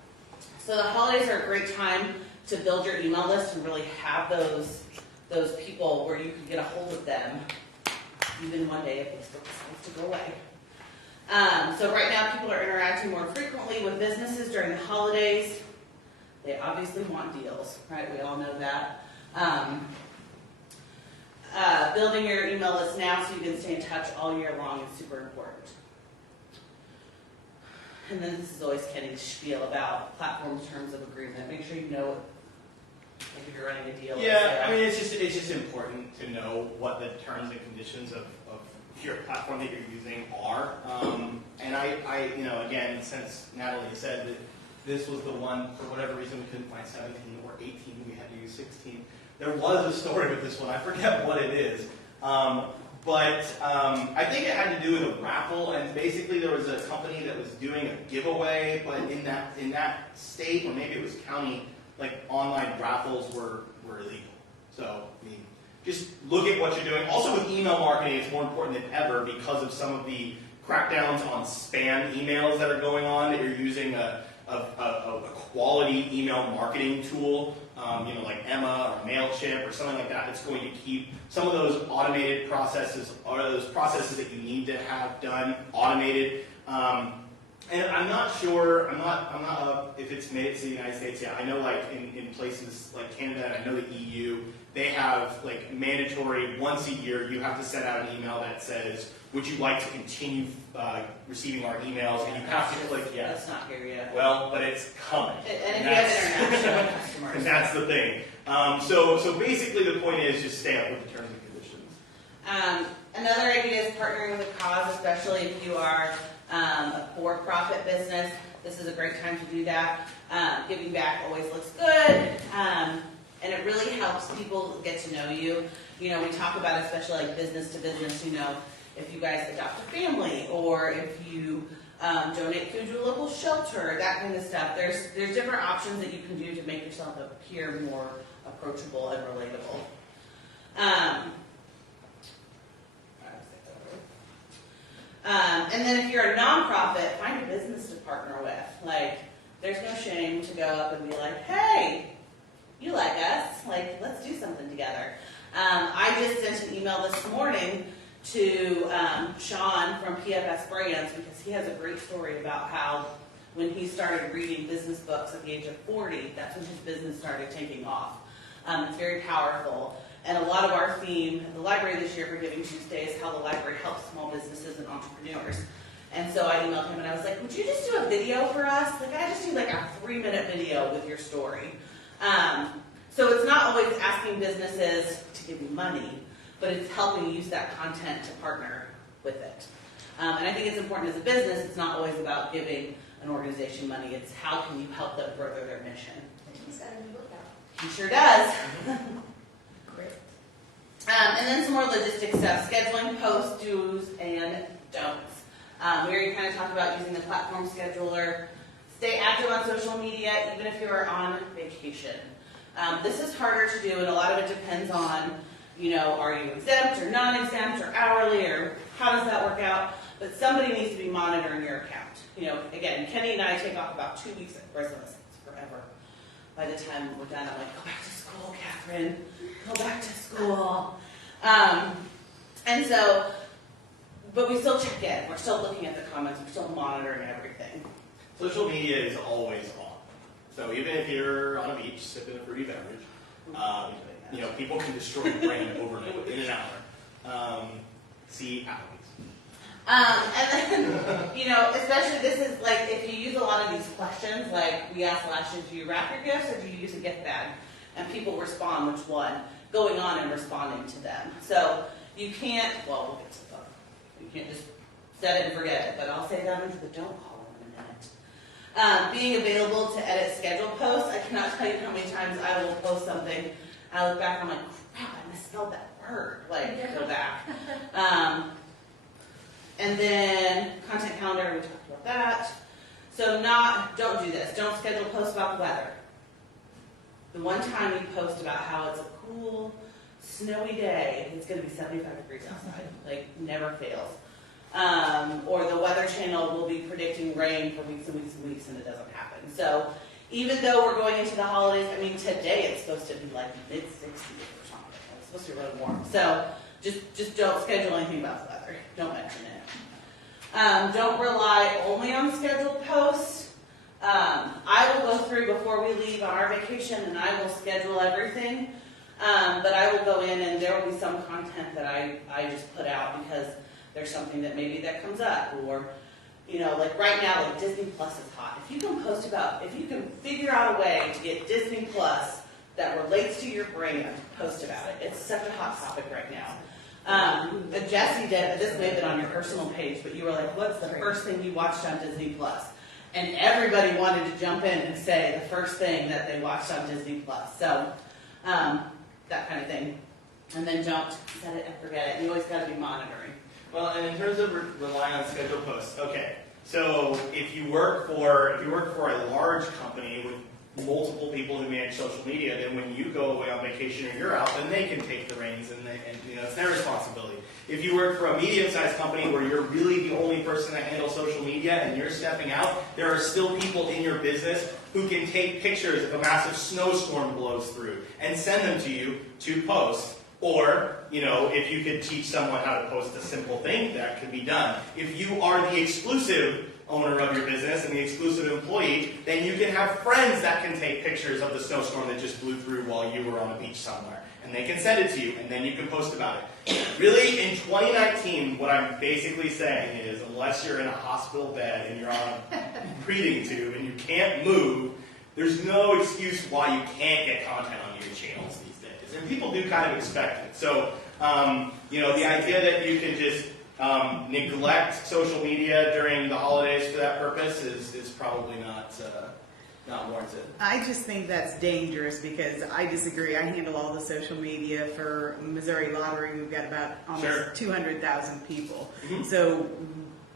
So the holidays are a great time to build your email list and really have those people where you can get a hold of them, even one day if Facebook decides to go away. So right now people are interacting more frequently with businesses during the holidays. They obviously want deals, right? We all know that. Building your email list now so you can stay in touch all year long is super important. And then this is always Kenny's spiel about platform terms of agreement. Make sure you know like if you're running a deal. Yeah, I mean, it's just important to know what the terms and conditions of your platform that you're using are. And I, you know, again, since Natalie said that this was the one, for whatever reason, we couldn't find 17 or 18, we had to use 16. there was a story with this one. I forget what it is. But I think it had to do with a raffle, and basically there was a company that was doing a giveaway, but in that state, or maybe it was county, like online raffles were illegal. So, I mean, just look at what you're doing. Also with email marketing, it's more important than ever because of some of the crackdowns on spam emails that are going on. You're using a quality email marketing tool, like Emma or MailChimp or something like that, that's going to keep some of those automated processes, or those processes that you need to have done automated. And I'm not sure, I'm not up if it's made it to the United States yet. I know like in places like Canada, I know the EU, they have like mandatory once a year, you have to send out an email that says, would you like to continue receiving our emails? And you have to click yes. That's not here yet. Well, but it's coming. And if you have international customers. And that's the thing. So basically the point is just stay up with the terms and conditions. Another idea is partnering with a cause, especially if you are a for-profit business. This is a great time to do that. Giving back always looks good, and it really helps people get to know you. We talk about, especially like business to business, if you guys adopt a family, or if you donate food to a local shelter, that kind of stuff. There's different options that you can do to make yourself appear more approachable and relatable. And then if you're a nonprofit, find a business to partner with. Like, there's no shame to go up and be like, hey, you like us, like, let's do something together. I just sent an email this morning to Sean from PFS Brands, because he has a great story about how when he started reading business books at the age of 40, that's when his business started taking off. It's very powerful. And a lot of our theme at the library this year for Giving Tuesday is how the library helps small businesses and entrepreneurs. And so I emailed him and I was like, would you just do a video for us? Like, I just do like a 3-minute video with your story. So it's not always asking businesses to give you money, but it's helping use that content to partner with it. And I think it's important as a business, it's not always about giving an organization money, it's how can you help them further their mission. He's got a new book out. He sure does. Great. And then some more logistic stuff, scheduling posts, do's and don'ts. We already kind of talked about using the platform scheduler. Stay active on social media, even if you're on vacation. This is harder to do, and a lot of it depends on, are you exempt or non-exempt or hourly, or how does that work out? But somebody needs to be monitoring your account. Again, Kenny and I take off about 2 weeks at Christmas. It's forever. By the time we're done, I'm like, go back to school, Catherine. Go back to school. And so, but we still check in. We're still looking at the comments. We're still monitoring everything. Social media is always on. So even if you're on a beach sipping a fruity beverage, people can destroy your brain overnight in an hour. See Applebee's. And then, especially this is like, if you use a lot of these questions, like we asked last year, do you wrap your gifts or do you use a gift bag? And people respond which one, going on and responding to them. So you can't, we'll get to that. You can't just set it and forget it, but I'll say that into the don't column in a minute. Being available to edit scheduled posts. I cannot tell you how many times I will post something, I look back, I'm like, crap, I misspelled that word. Like, go back. And then content calendar, we talked about that. So don't do this. Don't schedule posts about the weather. The one time you post about how it's a cool, snowy day, it's going to be 75 degrees outside. Like, never fails. Or the Weather Channel will be predicting rain for weeks and weeks and weeks, and it doesn't happen. So even though we're going into the holidays, today it's supposed to be like mid-60s or something. It's supposed to be really warm. So just don't schedule anything about the weather. Don't mention it. Don't rely only on scheduled posts. I will go through before we leave on our vacation, and I will schedule everything. But I will go in, and there will be some content that I just put out because there's something that maybe that comes up, or like right now, like Disney Plus is hot. If you can figure out a way to get Disney Plus that relates to your brand, post about it. It's such a hot topic right now. Jesse did, this may have been on your personal page, but you were like, what's the first thing you watched on Disney Plus? And everybody wanted to jump in and say the first thing that they watched on Disney Plus. So that kind of thing. And then don't set it and forget it. You always got to be monitoring. Well, and in terms of relying on scheduled posts, okay. So if you work for a large company with multiple people who manage social media, then when you go away on vacation or you're out, then they can take the reins and it's their responsibility. If you work for a medium-sized company where you're really the only person that handles social media and you're stepping out, there are still people in your business who can take pictures if a massive snowstorm blows through and send them to you to post. Or, if you could teach someone how to post a simple thing, that could be done. If you are the exclusive owner of your business and the exclusive employee, then you can have friends that can take pictures of the snowstorm that just blew through while you were on a beach somewhere. And they can send it to you, and then you can post about it. Really, in 2019, what I'm basically saying is, unless you're in a hospital bed and you're on a breathing tube and you can't move, there's no excuse why you can't get content on your channels these days. And people do kind of expect it. So, the idea that you can just neglect social media during the holidays for that purpose is probably not warranted. I just think that's dangerous because I disagree. I handle all the social media for Missouri Lottery. We've got about almost 200,000 people. Mm-hmm. So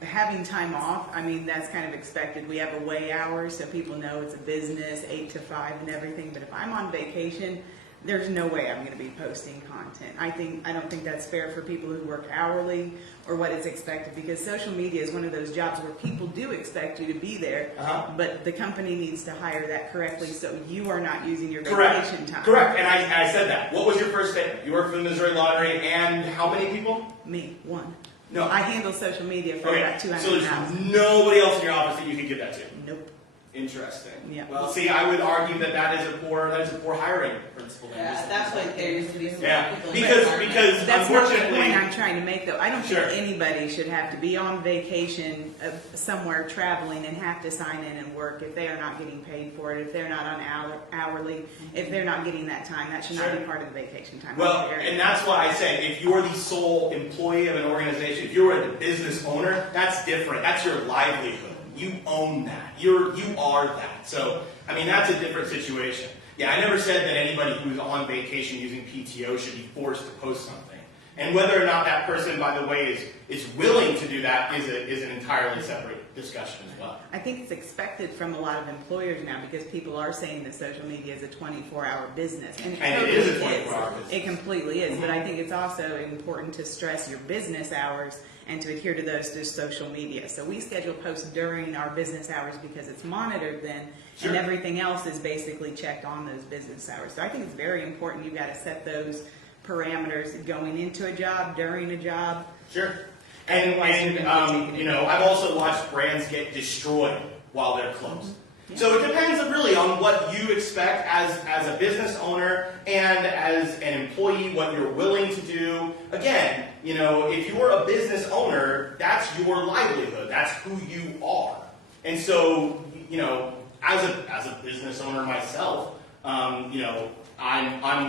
having time off, that's kind of expected. We have away hours so people know it's a business, 8 to 5 and everything. But if I'm on vacation, there's no way I'm going to be posting content. I don't think that's fair for people who work hourly or what is expected, because social media is one of those jobs where people do expect you to be there, but the company needs to hire that correctly so you are not using your vacation time. Correct, and I said that. What was your first statement? You work for the Missouri Lottery, and how many people? Me, one. No. I handle social media for about 200,000. So there's nobody else in your office that you could give that to? Nope. Interesting. Yeah. Well, see, I would argue that is a poor hiring principle. Yeah, that's why there used to be some Yeah, people in because That's not the unfortunately, point I'm trying to make, though. I don't Sure. think anybody should have to be on vacation somewhere traveling and have to sign in and work if they are not getting paid for it, if they're not on hourly, if they're not getting that time. That should not Sure. be part of the vacation time. well, and that's why I say if you're the sole employee of an organization, if you're the business owner, that's different. That's your livelihood. You own that. You are that. So, that's a different situation. Yeah, I never said that anybody who's on vacation using PTO should be forced to post something. And whether or not that person, by the way, is willing to do that is an entirely separate discussion as well. I think it's expected from a lot of employers now because people are saying that social media is a 24-hour business. And And it is a 24-hour business. It completely is. But I think it's also important to stress your business hours and to adhere to those through social media. So we schedule posts during our business hours because it's monitored then, Sure. and everything else is basically checked on those business hours. So I think it's very important. You've got to set those parameters going into a job, during a job. Sure. Otherwise, you're gonna be taken advantage. I've also watched brands get destroyed while they're closed. Yeah. So it depends really on what you expect as a business owner and as an employee, what you're willing to do. Again, if you're a business owner, that's your livelihood. That's who you are. And so, as a business owner myself, I'm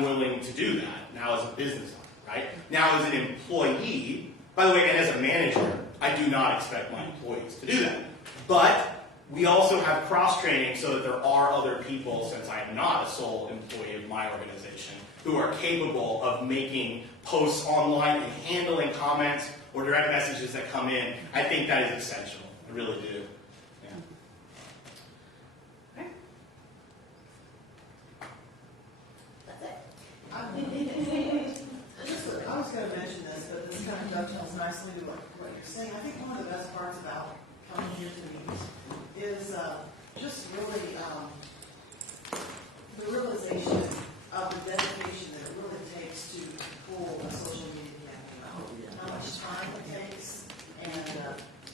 willing to do that now as a business owner, right? Now as an employee, by the way, and as a manager, I do not expect my employees to do that. But we also have cross-training so that there are other people, since I am not a sole employee of my organization, who are capable of making posts online and handling comments or direct messages that come in. I think that is essential. I really do. Yeah. That's it. I was going to mention this, but this kind of dovetails nicely to what you're saying. I think one of the best parts about coming here to meet is just really the realization of the dedication that it really takes to pull a social media campaign off. How much time it takes, and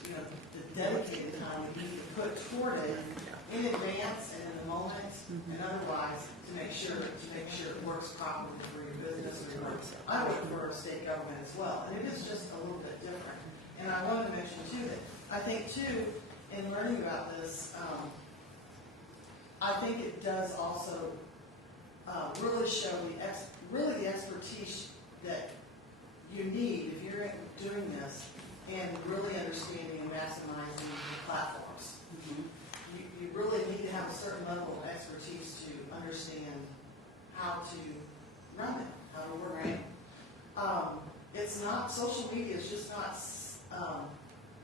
the dedicated time we need to put toward it in advance and in the moment, and otherwise to make sure it works properly for your business or your. I work for a state government as well, and it is just a little bit different. And I wanted to mention too that I think too, in learning about this, I think it does also really show the expertise that you need if you're doing this and really understanding and maximizing the platforms. You really need to have a certain level of expertise to understand how to run it, how to work it. It's not, social media is just not,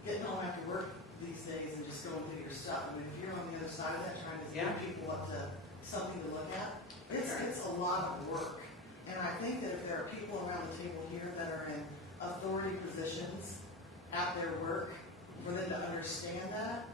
getting home after work these days and just going through your stuff. I mean, if you're on the other side of that, trying to Yeah. get people up to something to look at, it's a lot of work. And I think that if there are people around the table here that are in authority positions at their work, for them to understand that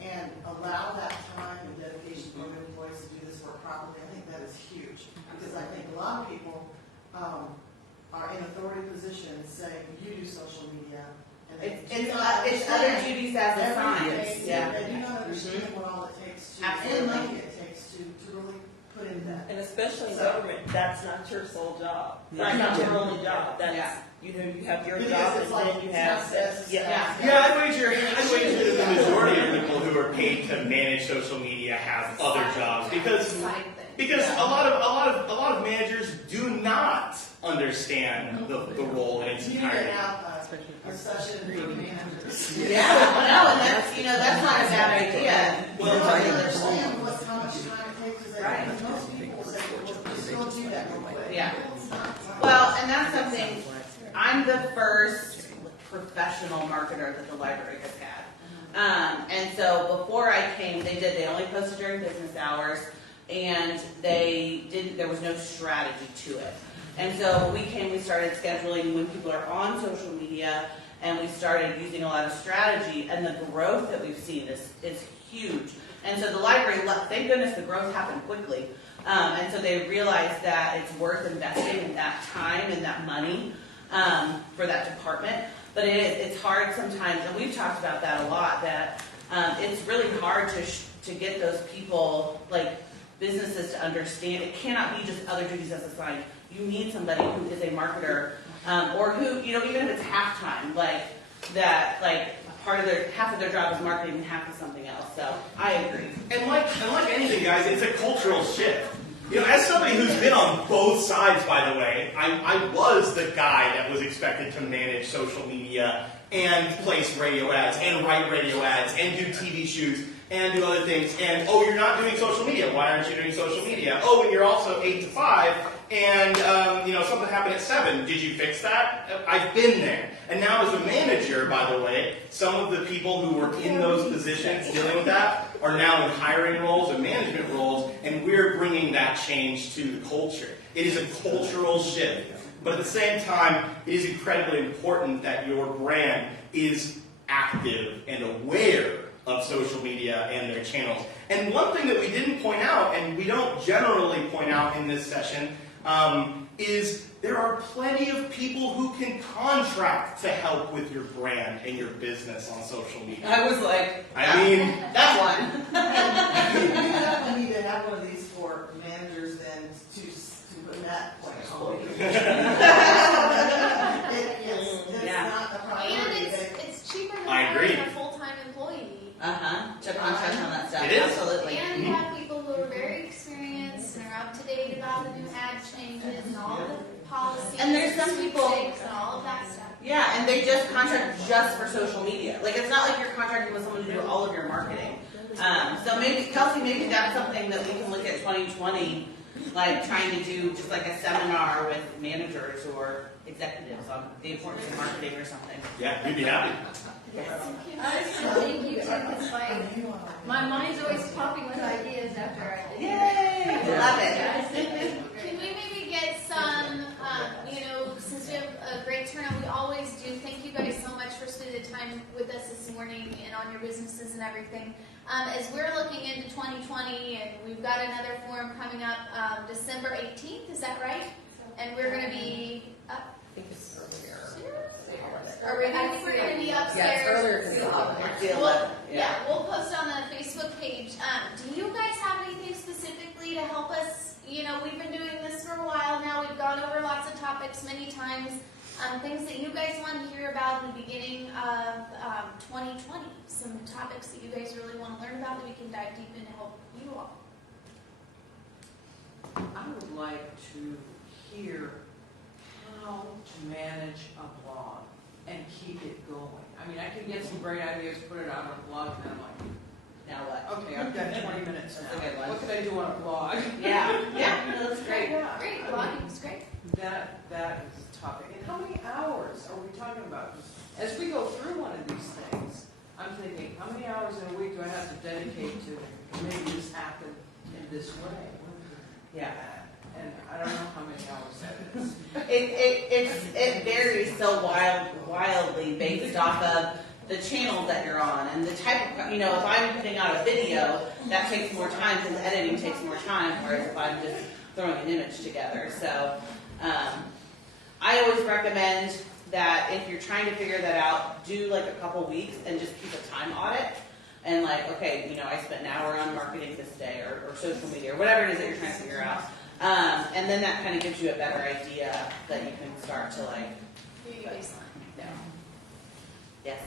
and allow that time and dedication from employees to do this work properly, I think that is huge. Because I think a lot of people are in authority positions saying, you do social media. And they do not It's other understand duties as assigned, everything. yeah. They do not understand what all it takes to, Absolutely. and money it takes to really put in that. And especially in So- government, that's not your sole job. Yeah. That's not your only job. Yeah. That's, you know, you have your It is, job it's and like, then you it's have, not this, yeah. it's Yeah, I'd wager that the majority of people who are paid to manage social media have other jobs because a lot of managers do not understand the role in its You need to entirety. have a session for managers. Yeah, no, and that's not a bad idea. Well, I understand how much time it takes, because most people say, well, just go do that real quick. Yeah. It's not. Well, and that's something, I'm the first professional marketer that the library has had. And so before I came, they only posted during business hours, and there was no strategy to it. And so when we came, we started scheduling when people are on social media, and we started using a lot of strategy, and the growth that we've seen is huge. And so the library, thank goodness the growth happened quickly. And so they realized that it's worth investing in that time and that money for that department. But it's hard sometimes, and we've talked about that a lot, that it's really hard to get those people, like businesses, to understand. It cannot be just other duties as assigned. You need somebody who is a marketer, or who, even if it's half-time, like half of their job is marketing and half is something else. So I agree. And like anything, guys, it's a cultural shift. As somebody who's been on both sides, by the way, I was the guy that was expected to manage social media and place radio ads and write radio ads and do TV shoots and do other things. And, oh, you're not doing social media. Why aren't you doing social media? Oh, and you're also 8 to 5. And, something happened at 7. Did you fix that? I've been there. And now as a manager, by the way, some of the people who were in those positions dealing with that are now in hiring roles and management roles, and we're bringing that change to the culture. It is a cultural shift. But at the same time, it is incredibly important that your brand is active and aware of social media and their channels. And one thing that we didn't point out, and we don't generally point out in this session, is there are plenty of people who can contract to help with your brand and your business on social media. I was like, I mean, that one. You definitely need to have one of these for managers then to put in that point. It's Yeah. not a And priority. it's cheaper than I agree. hiring a full-time employee. To contract on that stuff. It is. Absolutely. And we have people who are very experienced and are up to date about the new ad changes and all the policies. And there's some people- sweepstakes and all of that stuff. Yeah, and they just contract just for social media. Like, it's not like you're contracting with someone to do all of your marketing. So maybe, Kelsey, maybe that's something that we can look at 2020, like trying to do just like a seminar with managers or executives on the importance of marketing or something. yeah, we'd be happy. I just want to thank you too, because my mind's always popping with ideas after I do. Yay! Love it. Can we maybe get some, since we have a great turnout, we always do. Thank you guys so much for spending the time with us this morning and on your businesses and everything. As we're looking into 2020, and we've got another forum coming up December 18th, is that right? And we're going to be up. I think it's earlier. I think we're going to be upstairs. Yeah, it's earlier because of the holiday. It's the 11th. Yeah, we'll post on the Facebook page. Do you guys have anything specifically to help us? We've been doing this for a while now. We've gone over lots of topics many times. Things that you guys want to hear about in the beginning of 2020. Some topics that you guys really want to learn about that we can dive deep in to help you all. I would like to hear how to manage a blog and keep it going. I mean, I can get some great ideas, put it out on a blog, and I'm like, now what? Okay, I've got 20 minutes That's a good now. one. What could I do on a blog? Yeah, no, that's great. Great, blogging is great. That is a topic. And how many hours are we talking about? As we go through one of these things, I'm thinking, how many hours in a week do I have to dedicate to making this happen in this way? Yeah. And I don't know how many hours that is. It varies so wildly based off of the channels that you're on and the type of, if I'm putting out a video, that takes more time because editing takes more time, whereas if I'm just throwing an image together. So, I always recommend that if you're trying to figure that out, do like a couple weeks and just keep a time audit. And like, okay, I spent an hour on marketing this day or social media or whatever it is that you're trying to figure out. And then that kind of gives you a better idea that you can start to like, Your baseline. yes.